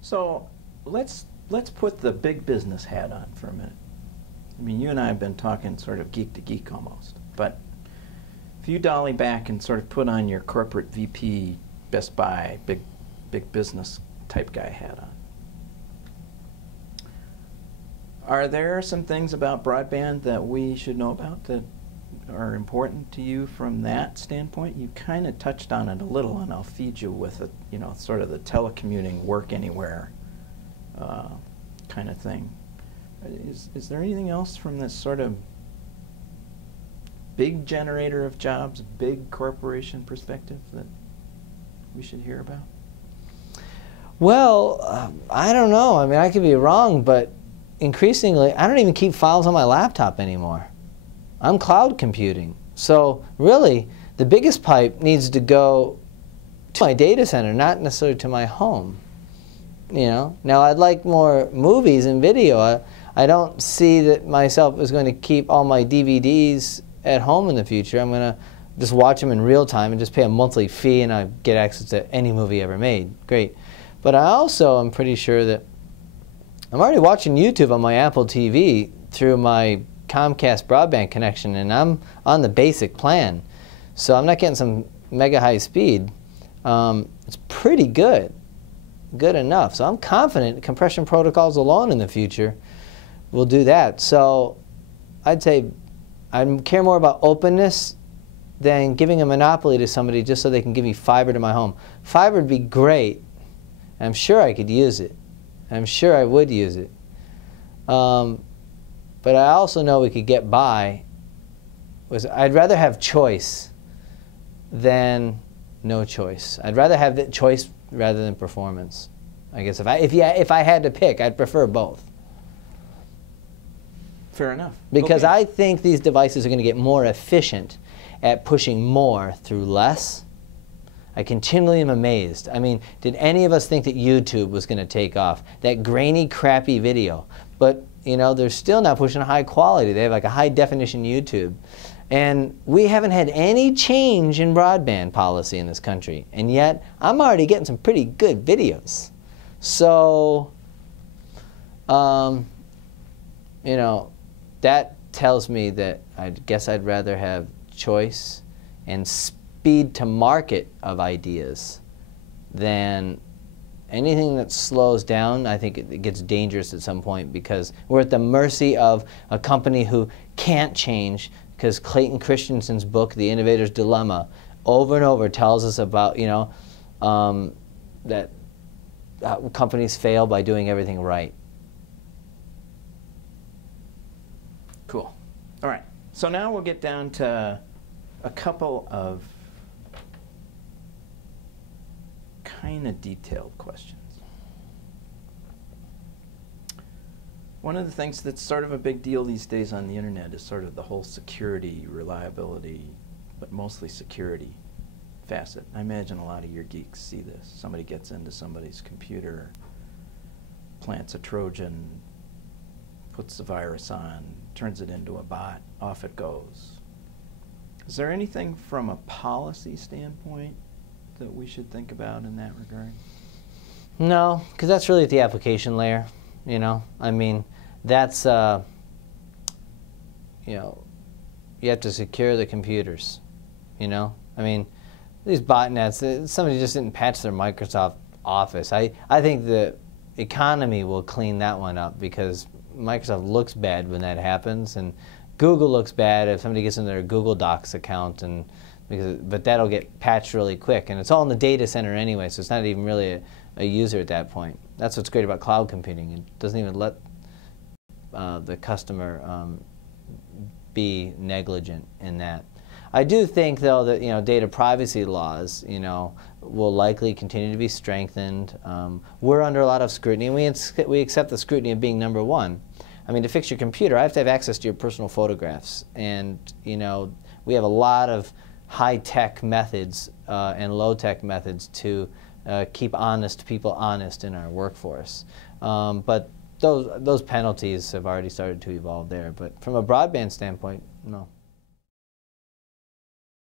So let's put the big business hat on for a minute. I mean, you and I have been talking sort of geek to geek almost, but if you dolly back and sort of put on your corporate VP, Best Buy, big business type guy hat on, are there some things about broadband that we should know about that are important to you from that standpoint? You kind of touched on it a little, and I'll feed you with it, you know, sort of the telecommuting, work anywhere kind of thing. Is there anything else from this sort of big generator of jobs, big corporation perspective that we should hear about? Well, I don't know. I mean, I could be wrong, but increasingly, I don't even keep files on my laptop anymore. I'm cloud computing. So really, the biggest pipe needs to go to my data center, not necessarily to my home. You know, now I'd like more movies and video. I don't see that myself is going to keep all my DVDs at home in the future. I'm going to just watch them in real time and just pay a monthly fee, and I get access to any movie ever made. Great. But I also am pretty sure that I'm already watching YouTube on my Apple TV through my Comcast broadband connection, and I'm on the basic plan. So I'm not getting some mega high speed. It's pretty good. Good enough. So I'm confident compression protocols alone in the future will do that. So I'd say I care more about openness than giving a monopoly to somebody just so they can give me fiber to my home. Fiber would be great. I'm sure I could use it. I'm sure I would use it. But I also know we could get by. I'd rather have choice than no choice. I'd rather have the choice rather than performance. I guess if I had to pick, I'd prefer both. Fair enough. Because okay. I think these devices are going to get more efficient at pushing more through less. I continually am amazed. I mean, did any of us think that YouTube was going to take off? That grainy, crappy video. But, you know, they're still not pushing high quality. They have like a high definition YouTube. And we haven't had any change in broadband policy in this country. And yet, I'm already getting some pretty good videos. So, you know, that tells me that I guess I'd rather have choice and speed to market of ideas than anything that slows down. I think it gets dangerous at some point because we're at the mercy of a company who can't change, because Clayton Christensen's book, The Innovator's Dilemma, over and over tells us about, you know, that companies fail by doing everything right. Cool. All right. So now we'll get down to a couple of kind of detailed questions. One of the things that's sort of a big deal these days on the internet is sort of the whole security, reliability, but mostly security facet. I imagine a lot of your geeks see this. Somebody gets into somebody's computer, plants a Trojan, puts the virus on, turns it into a bot, off it goes. Is there anything from a policy standpoint that we should think about in that regard? No, because that's really at the application layer. You know, I mean, that's, you know, you have to secure the computers, you know? I mean, these botnets, somebody just didn't patch their Microsoft Office. I think the economy will clean that one up because Microsoft looks bad when that happens, and Google looks bad if somebody gets in their Google Docs account, and but that'll get patched really quick, and it's all in the data center anyway, so it's not even really a user at that point. That's what's great about cloud computing. It doesn't even let the customer be negligent in that. I do think, though, that, you know, data privacy laws, you know, will likely continue to be strengthened. We're under a lot of scrutiny, and we accept the scrutiny of being number one. I mean, to fix your computer, I have to have access to your personal photographs, and, you know, we have a lot of high-tech methods and low-tech methods to keep honest people honest in our workforce. But those penalties have already started to evolve there. But from a broadband standpoint, no.